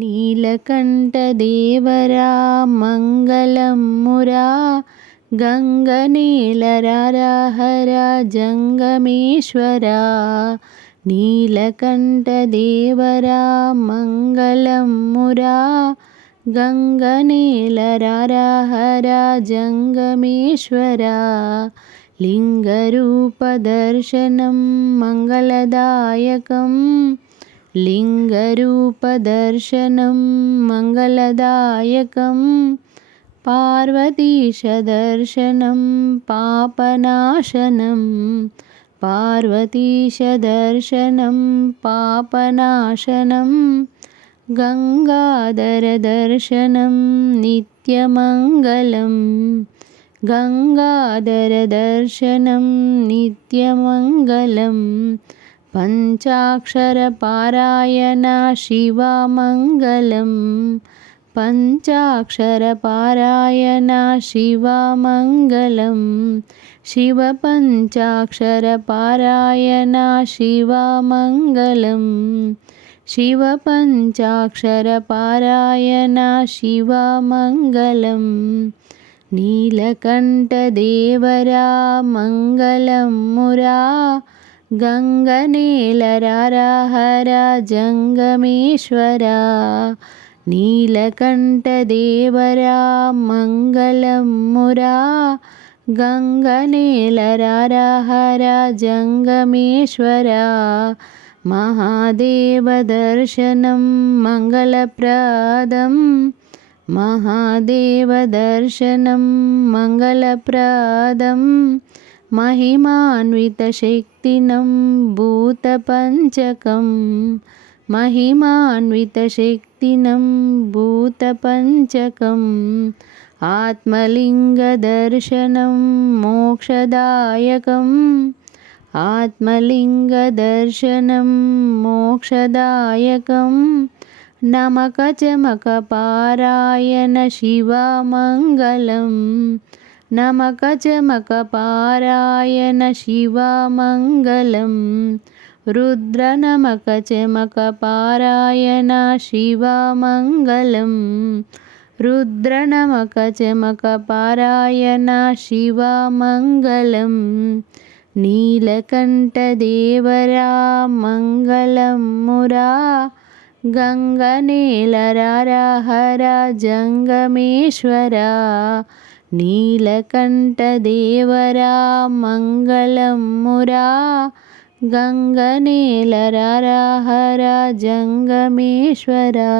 నీలకంఠదేవరా మంగళం మురా గంగనేలరారహరా జంగమేశ్వరా నీలకంఠదేవరా మంగళం మురా గంగనేలరారహరా జంగమేశ్వరా లింగరూపదర్శనం మంగళదాయకం लिंगरूपदर्शनं मङ्गलदायकं पार्वतीशदर्शनं पापनाशनं पार्वतीशदर्शनं पापनाशनं गङ्गाधरदर्शनं नित्यमङ्गलं गङ्गाधरदर्शनं नित्यमङ्गलं पञ्चाक्षरपारायण शिवमङ्गलं पञ्चाक्षरपारायण शिवमङ्गलं शिवपञ्चाक्षरपारायण शिवमङ्गलं शिवपञ्चाक्षरपारायण शिवमङ्गलं नीलकण्ठदेवरा मङ्गलं मुरा गंगनेलरारहरा जंगमेश्वरा नीलकंठदेवरा मंगलं मुरा गंगनेलरारहरा जंगमेश्वरा महादेवदर्शनं मंगलप्रदं महादेवदर्शनं मंगलप्रदं महिमान्वितशक्तिनं भूतपञ्चकं महिमान्वितशक्तिनं भूतपञ्चकम् आत्मलिङ्गदर्शनं मोक्षदायकम् आत्मलिङ्गदर्शनं मोक्षदायकं नमकचमकपारायण शिवमङ्गलं नमकचमकपारायण शिवमङ्गलं रुद्रनमकचमकपारायण शिवमङ्गलं रुद्रनमकचमकपारायण शिवमङ्गलं नीलकण्ठदेवरा मङ्गलं मुरा गंगनेलरारहरा जंगमेश्वरा नीलकण्ठदेवरा मङ्गलं मुरा गंगनेलरारहरा जंगमेश्वरा।